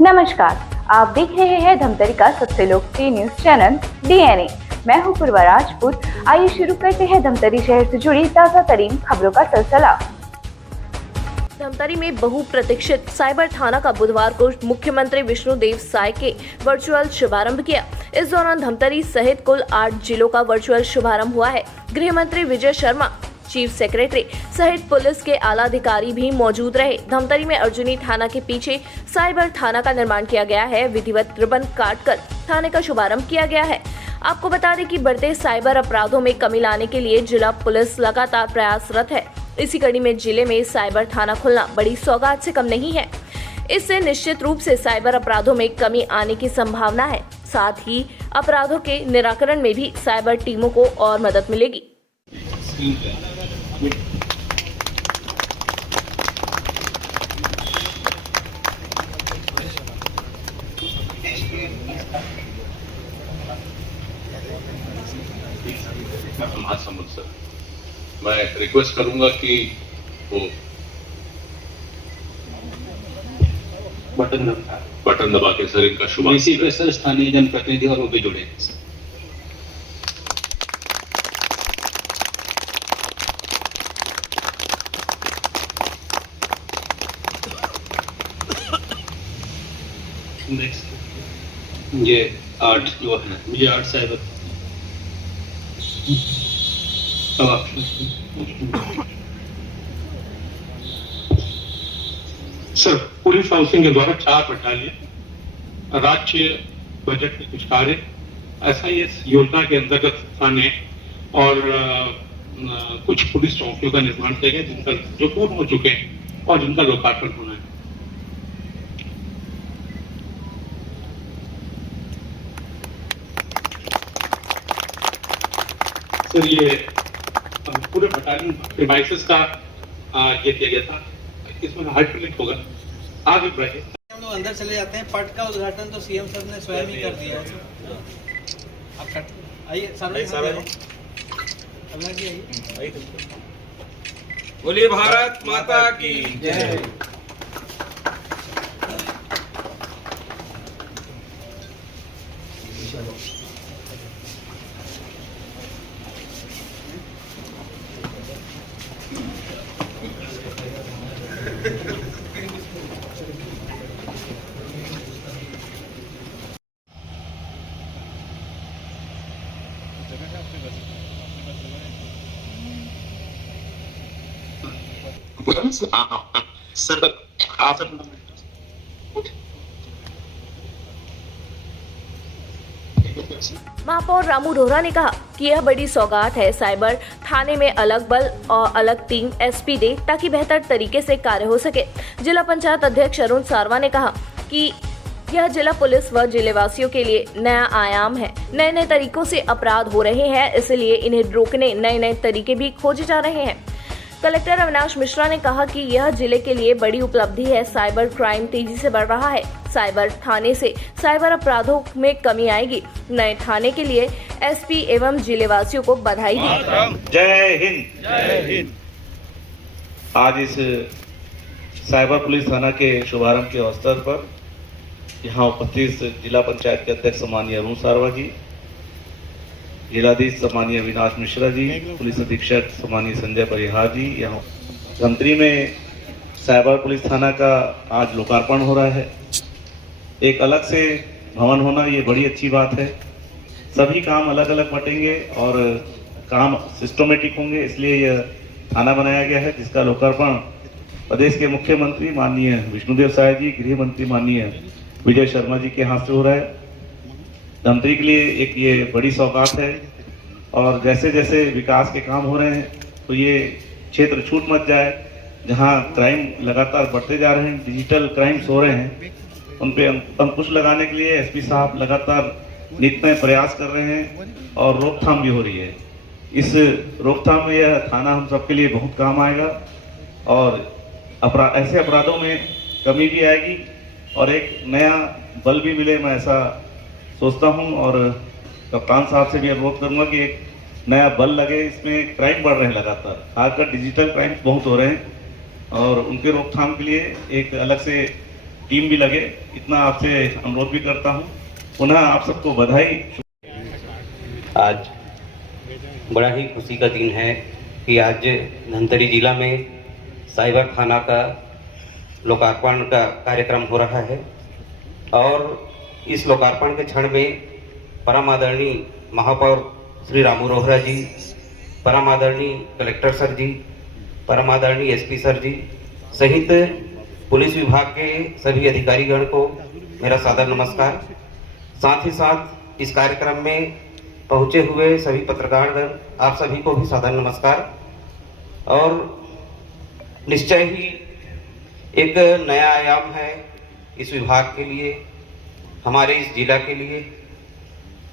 नमस्कार, आप देख रहे हैं धमतरी का सबसे लोकप्रिय न्यूज चैनल डीएनए। मैं हूं पूर्वा राजपूत। आइए शुरू करते हैं धमतरी शहर से जुड़ी ताजा तरीन खबरों का सिलसिला। धमतरी में बहुप्रतीक्षित साइबर थाना का बुधवार को मुख्यमंत्री विष्णुदेव साय के वर्चुअल शुभारंभ किया। इस दौरान धमतरी सहित कुल 8 जिलों का वर्चुअल शुभारंभ हुआ है। गृह मंत्री विजय शर्मा, चीफ सेक्रेटरी सहित पुलिस के आला अधिकारी भी मौजूद रहे। धमतरी में अर्जुनी थाना के पीछे साइबर थाना का निर्माण किया गया है। विधिवत रिबन काटकर थाने का शुभारंभ किया गया है। आपको बता दें कि बढ़ते साइबर अपराधों में कमी लाने के लिए जिला पुलिस लगातार प्रयासरत है। इसी कड़ी में जिले में साइबर थाना खुलना बड़ी सौगात से कम नहीं है। इससे निश्चित रूप से साइबर अपराधों में कमी आने की संभावना है। साथ ही अपराधों के निराकरण में भी साइबर टीमों को और मदद मिलेगी। महासमुंद सर, मैं रिक्वेस्ट करूंगा कि वो बटन दबा के सर इनका शुभारंभ इसी पे सर स्थानीय जनप्रतिनिधि और वो भी जुड़े। नेक्स्ट ये 8 जो है, ये 8 साइबर। अब आप सर, पुलिस हाउसिंग के द्वारा 4 बटालियन राज्य बजट में कुछ कार्य SIS योजना के अंतर्गत थाने और कुछ पुलिस चौकियों का निर्माण किया गया, जिनका जो पूर्ण हो चुके हैं और जिनका लोकार्पण होना है। सर, ये पूरे बटालियन डिवाइसेस का ये किया गया था। इसमें हाइड्रोलिक होगा, आगे बढ़े। हम लोग अंदर चले जाते हैं। पट का उद्घाटन तो सीएम सर ने स्वयं ही कर दिया है। आप कट आइए सामने आइए। बोलिए भारत माता की जय। सर, आप महापौर रामू रोहरा ने कहा कि यह बड़ी सौगात है। साइबर थाने में अलग बल और अलग टीम SP दे ताकि बेहतर तरीके से कार्य हो सके। जिला पंचायत अध्यक्ष अरुण सारवा ने कहा कि यह जिला पुलिस व जिलेवासियों के लिए नया आयाम है। नए नए तरीकों से अपराध हो रहे हैं, इसलिए इन्हें रोकने नए नए तरीके भी खोजे जा रहे हैं। कलेक्टर अविनाश मिश्रा ने कहा कि यह जिले के लिए बड़ी उपलब्धि है। साइबर क्राइम तेजी से बढ़ रहा है। साइबर थाने से साइबर अपराधों में कमी आएगी। नए थाने के लिए SP एवं जिलेवासियों को बधाई दी। जय हिंद। जय हिंद। आज इस साइबर पुलिस थाना के शुभारंभ के अवसर पर यहाँ उपस्थित जिला पंचायत के अध्यक्ष माननीय अरुण सारवा जी, जिलाधीश माननीय अविनाश मिश्रा जी, पुलिस अधीक्षक माननीय संजय परिहार जी, यहाँ धमतरी में साइबर पुलिस थाना का आज लोकार्पण हो रहा है। एक अलग से भवन होना ये बड़ी अच्छी बात है। सभी काम अलग अलग बटेंगे और काम सिस्टमेटिक होंगे, इसलिए यह थाना बनाया गया है, जिसका लोकार्पण प्रदेश के मुख्यमंत्री माननीय विष्णुदेव साय जी, गृह मंत्री माननीय विजय शर्मा जी के हाथ से हो रहा है। धमतरी के लिए एक ये बड़ी सौगात है और जैसे जैसे विकास के काम हो रहे हैं तो ये क्षेत्र छूट मत जाए। जहां क्राइम लगातार बढ़ते जा रहे हैं, डिजिटल क्राइम्स हो रहे हैं, उन पे अंकुश लगाने के लिए SP साहब लगातार नित नए प्रयास कर रहे हैं और रोकथाम भी हो रही है। इस रोकथाम में यह थाना हम सबके लिए बहुत काम आएगा और ऐसे अपराधों में कमी भी आएगी और एक नया बल भी मिले, मैं ऐसा सोचता हूं। और कप्तान साहब से भी अनुरोध करूंगा कि एक नया बल लगे। इसमें क्राइम बढ़ रहे हैं लगातार, खासकर डिजिटल क्राइम्स बहुत हो रहे हैं और उनके रोकथाम के लिए एक अलग से टीम भी लगे, इतना आपसे अनुरोध भी करता हूँ। पुनः आप सबको बधाई। आज बड़ा ही खुशी का दिन है कि आज धमतरी जिला में साइबर थाना का लोकार्पण का कार्यक्रम हो रहा है और इस लोकार्पण के क्षण में परम आदरणीय महापौर श्री रामू रोहरा जी, परम आदरणीय कलेक्टर सर जी, परम आदरणीय एसपी सर जी सहित पुलिस विभाग के सभी अधिकारीगण को मेरा सादर नमस्कार। साथ ही साथ इस कार्यक्रम में पहुंचे हुए सभी पत्रकारगण, आप सभी को भी सादर नमस्कार। और निश्चय ही एक नया आयाम है इस विभाग के लिए, हमारे इस जिला के लिए।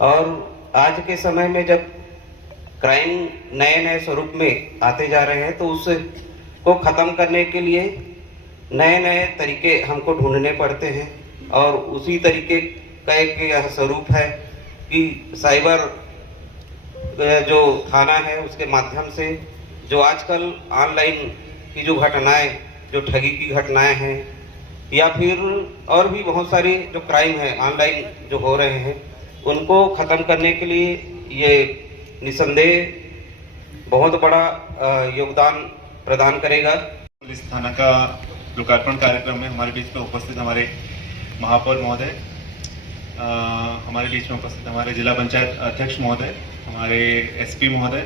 और आज के समय में जब क्राइम नए नए स्वरूप में आते जा रहे हैं तो उसको ख़त्म करने के लिए नए नए तरीके हमको ढूंढने पड़ते हैं और उसी तरीके का एक यह स्वरूप है कि साइबर जो थाना है उसके माध्यम से जो आजकल ऑनलाइन की जो घटनाएं, जो ठगी की घटनाएं हैं या फिर और भी बहुत सारी जो क्राइम है ऑनलाइन जो हो रहे हैं उनको ख़त्म करने के लिए ये निसंदेह बहुत बड़ा योगदान प्रदान करेगा। पुलिस थाना का लोकार्पण कार्यक्रम में हमारे बीच में उपस्थित हमारे महापौर महोदय, हमारे बीच में उपस्थित हमारे जिला पंचायत अध्यक्ष महोदय, हमारे एसपी महोदय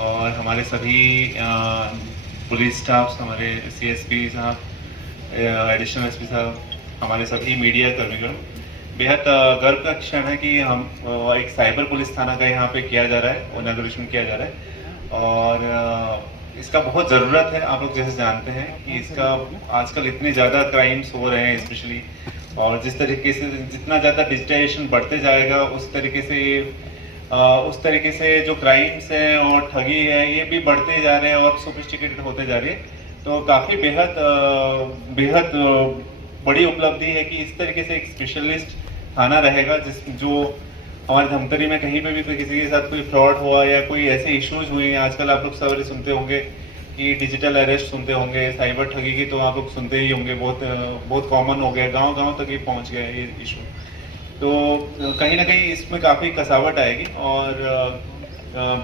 और हमारे सभी पुलिस स्टाफ, हमारे सीएसपी साहब, एडिशनल एसपी साहब, हमारे सभी मीडिया कर्मीगण, बेहद गर्व का क्षण है कि हम एक साइबर पुलिस थाना का यहाँ पे किया जा रहा है, इनॉग्रेशन किया जा रहा है और इसका बहुत ज़रूरत है। आप लोग जैसे जानते हैं कि इसका आजकल इतने ज़्यादा क्राइम्स हो रहे हैं स्पेशली, और जिस तरीके से जितना ज़्यादा डिजिटाइजेशन बढ़ते जाएगा उस तरीके से जो क्राइम्स है और ठगी है ये भी बढ़ते जा रहे हैं और सोफिस्टिकेटेड होते जा रहे हैं। तो काफ़ी बेहद बड़ी उपलब्धि है कि इस तरीके से एक स्पेशलिस्ट थाना रहेगा जो हमारे धमतरी में कहीं पे भी कोई किसी के साथ कोई फ्रॉड हुआ या कोई ऐसे इश्यूज हुए हैं, आजकल आप लोग सवाल सुनते होंगे कि डिजिटल अरेस्ट सुनते होंगे, साइबर ठगी की तो आप लोग सुनते ही होंगे, बहुत कॉमन हो गया, गांव तक ही पहुंच गया ये इशू। तो कहीं ना कहीं इसमें काफ़ी कसावट आएगी और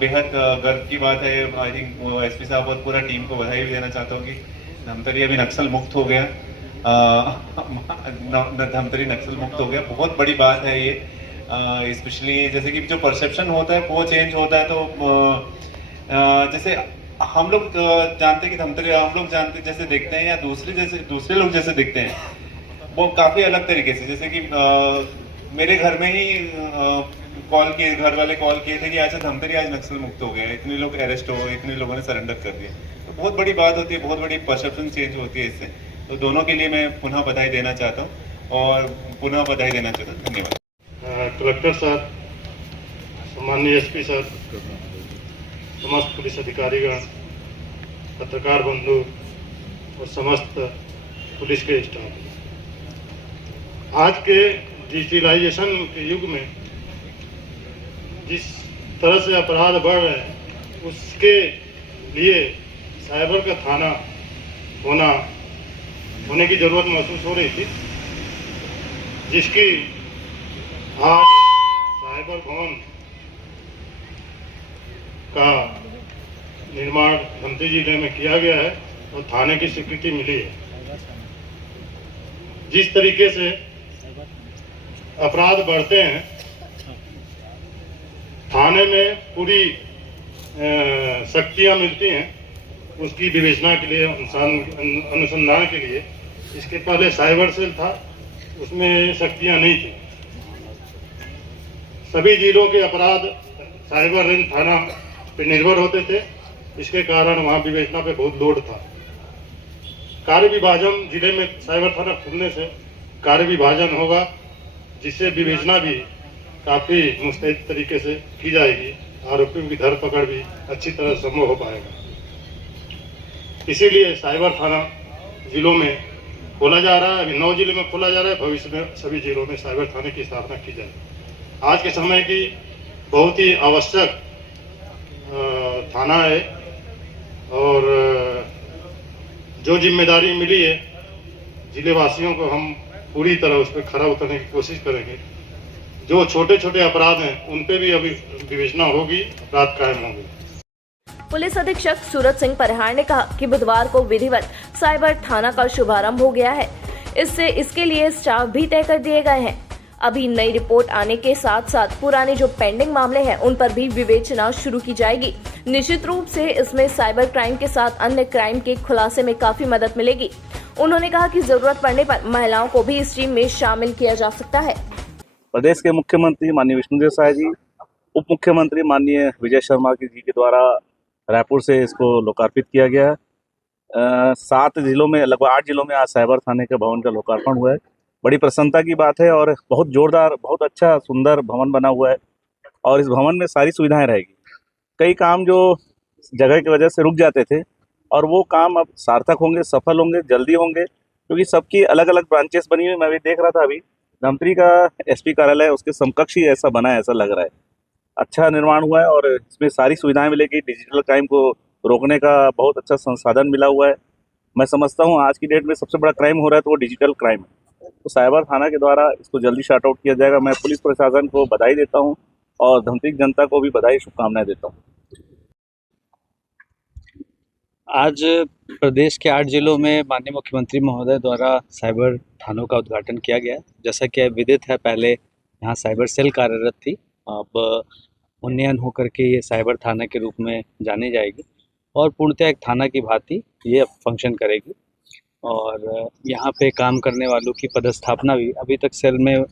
बेहद गर्व की बात है। आई थिंक एसपी साहब और पूरा टीम को बधाई भी देना चाहता हूँ कि धमतरी अभी नक्सल मुक्त हो गया, धमतरी नक्सल मुक्त हो गया, बहुत बड़ी बात है ये। स्पेशली जैसे कि जो परसेप्शन होता है वो चेंज होता है। तो जैसे हम लोग जानते हैं कि धमतरी हम लोग जानते जैसे देखते हैं या दूसरे लोग जैसे दिखते हैं वो काफ़ी अलग तरीके से, जैसे कि मेरे घर में ही घर वाले कॉल किए थे कि आज धमतरी आज नक्सल मुक्त हो गया, इतने लोग अरेस्ट हो गए, इतने लोगों ने सरेंडर कर दिया। तो बहुत बड़ी बात होती है, बहुत बड़ी परसेप्शन चेंज होती है इससे। तो दोनों के लिए मैं पुनः बधाई देना चाहता हूँ और पुनः बधाई देना चाहता हूँ। धन्यवाद। कलेक्टर सर, सम्माननीय एसपी सर, समस्त पुलिस अधिकारीगण, पत्रकार बंधु और समस्त पुलिस के स्टाफ, आज के डिजिटलाइजेशन के युग में जिस तरह से अपराध बढ़ रहे हैं उसके लिए साइबर का थाना होने की जरूरत महसूस हो रही थी, जिसकी आज साइबर भवन का निर्माण धमतरी जिले में किया गया है और थाने की स्वीकृति मिली है। जिस तरीके से अपराध बढ़ते हैं, थाने में पूरी शक्तियां मिलती हैं उसकी विवेचना के लिए, अनुसंधान के लिए। इसके पहले साइबर सेल था, उसमें शक्तियां नहीं थी। सभी जिलों के अपराध साइबर रेंज थाना पे निर्भर होते थे, इसके कारण वहाँ विवेचना पे बहुत लोड था। कार्य विभाजन, जिले में साइबर थाना खुलने से कार्य विभाजन होगा, जिससे विवेचना भी काफ़ी मुस्तैद तरीके से की जाएगी, आरोपियों की धरपकड़ भी अच्छी तरह संभव हो पाएगा। इसीलिए साइबर थाना जिलों में खोला जा रहा है, अभी 9 जिलों में खोला जा रहा है, भविष्य में सभी जिलों में साइबर थाने की स्थापना की जाएगी। आज के समय की बहुत ही आवश्यक थाना है और जो जिम्मेदारी मिली है जिले वासियों को हम पूरी तरह उस पर खरा उतरने की कोशिश करेंगे। जो छोटे छोटे अपराध हैं उन पे भी अभी विवेचना होगी, अपराध कायम होंगे। पुलिस अधीक्षक सूरज सिंह परिहार ने कहा कि बुधवार को विधिवत साइबर थाना का शुभारंभ हो गया है। इसके लिए स्टाफ भी तय कर दिए गए हैं। अभी नई रिपोर्ट आने के साथ साथ पुराने जो पेंडिंग मामले हैं उन पर भी विवेचना शुरू की जाएगी। निश्चित रूप से इसमें साइबर क्राइम के साथ अन्य क्राइम के खुलासे में काफी मदद मिलेगी। उन्होंने कहा कि जरूरत पड़ने पर महिलाओं को भी इस टीम में शामिल किया जा सकता है। प्रदेश के मुख्यमंत्री माननीय विष्णुदेव साय जी, उप मुख्यमंत्री माननीय विजय शर्मा जी के द्वारा रायपुर से इसको लोकार्पित किया गया है। 7 जिलों में, लगभग 8 जिलों में आज साइबर थाने के भवन का लोकार्पण हुआ है। बड़ी प्रसन्नता की बात है और बहुत जोरदार, बहुत अच्छा सुंदर भवन बना हुआ है और इस भवन में सारी सुविधाएं रहेगी। कई काम जो जगह की वजह से रुक जाते थे और वो काम अब सार्थक होंगे, सफल होंगे, जल्दी होंगे, क्योंकि सबकी अलग अलग ब्रांचेस बनी हुई। मैं भी देख रहा था अभी धमतरी का एसपी कार्यालय उसके समकक्ष ही ऐसा बना है, ऐसा लग रहा है। अच्छा निर्माण हुआ है और इसमें सारी सुविधाएं मिलेगी। डिजिटल क्राइम को रोकने का बहुत अच्छा संसाधन मिला हुआ है। मैं समझता हूं आज की डेट में सबसे बड़ा क्राइम हो रहा है तो वो डिजिटल क्राइम है। तो साइबर थाना के द्वारा इसको जल्दी शॉर्ट आउट किया जाएगा। मैं पुलिस प्रशासन को बधाई देता हूं और धमतरी जनता को भी बधाई, शुभकामनाएं देता हूं। आज प्रदेश के 8 जिलों में माननीय मुख्यमंत्री महोदय द्वारा साइबर थानों का उद्घाटन किया गया है। जैसा कि विदित है, पहले यहाँ साइबर सेल कार्यरत थी, अब उन्नयन होकर के ये साइबर थाना के रूप में जानी जाएगी और पूर्णतः एक थाना की भांति ये फंक्शन करेगी। और यहाँ पे काम करने वालों की पदस्थापना भी अभी तक सेल में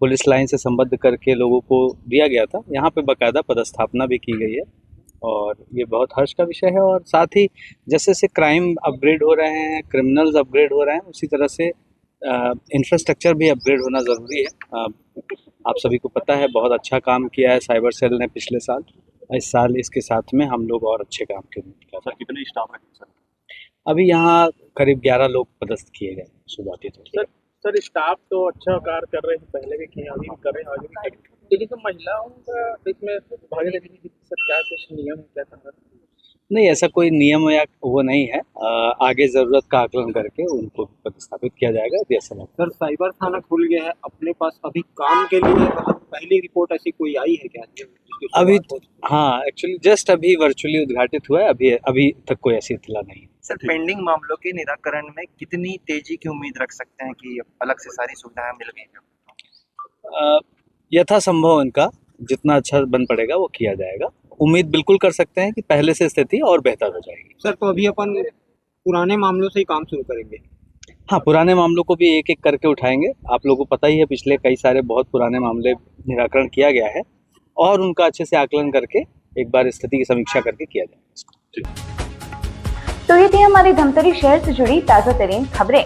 पुलिस लाइन से संबद्ध करके लोगों को दिया गया था, यहाँ पे बाकायदा पदस्थापना भी की गई है और ये बहुत हर्ष का विषय है। और साथ ही जैसे जैसे क्राइम अपग्रेड हो रहे हैं, क्रिमिनल्स अपग्रेड हो रहे हैं, उसी तरह से इंफ्रास्ट्रक्चर भी अपग्रेड होना ज़रूरी है। आप सभी को पता है बहुत अच्छा काम किया है साइबर सेल ने पिछले साल। इस साल इसके साथ में हम लोग और अच्छे काम के लिए। सर कितने स्टाफ रखे सर? अभी यहाँ करीब 11 लोग पदस्थ किए गए शुरुआती तौर। सर स्टाफ तो अच्छा कार्य कर रहे हैं, पहले भी किए, अभी भी कर रहे हैं, आगे भी करेंगे, लेकिन तो महिलाओं का इसमें भागीदारी की सर क्या कुछ नियम है क्या था? नहीं, ऐसा कोई नियम या वो नहीं है। आगे ज़रूरत का आकलन करके उनको प्रतिस्थापित किया जाएगा यदि ऐसा लगता है। सर साइबर थाना खुल गया है अपने पास, अभी काम के लिए मतलब पहली रिपोर्ट ऐसी कोई आई है क्या? अभी हाँ, एक्चुअली जस्ट अभी वर्चुअली उद्घाटित हुआ है, अभी तक कोई ऐसी इत्तला नहीं है। सर पेंडिंग मामलों के निराकरण में कितनी तेजी की उम्मीद रख सकते हैं कि अलग से सारी सुविधाएं मिल गई? यथासंभव इनका जितना अच्छा बन पड़ेगा वो किया जाएगा। उम्मीद बिल्कुल कर सकते हैं कि पहले से स्थिति और बेहतर हो जाएगी। सर तो अभी अपन पुराने मामलों से ही काम शुरू करेंगे? हाँ, पुराने मामलों को भी एक एक करके उठाएंगे। आप लोगों को पता ही है पिछले कई सारे बहुत पुराने मामले निराकरण किया गया है और उनका अच्छे से आकलन करके एक बार स्थिति की समीक्षा करके किया जाएगा। तो ये थी हमारी धमतरी शहर से जुड़ी ताजा तरीन खबरें।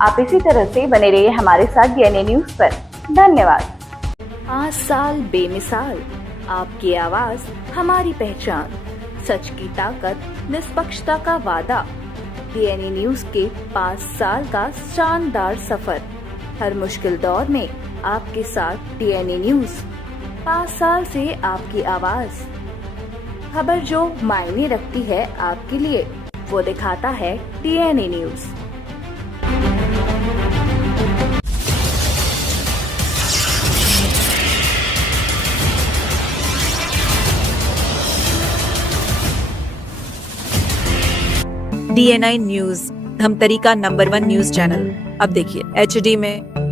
आप इसी तरह से बने रहिए हमारे साथ डीएनए न्यूज पर। धन्यवाद। 5 साल बेमिसाल, आपकी आवाज हमारी पहचान, सच की ताकत, निष्पक्षता का वादा। डीएनए न्यूज के 5 साल का शानदार सफर, हर मुश्किल दौर में आपके साथ डीएनए न्यूज। 5 साल से आपकी आवाज, खबर जो मायने रखती है आपके लिए, वो दिखाता है DNA news. DNI news, Dhamtari का नंबर 1 न्यूज चैनल। अब देखिए HD में,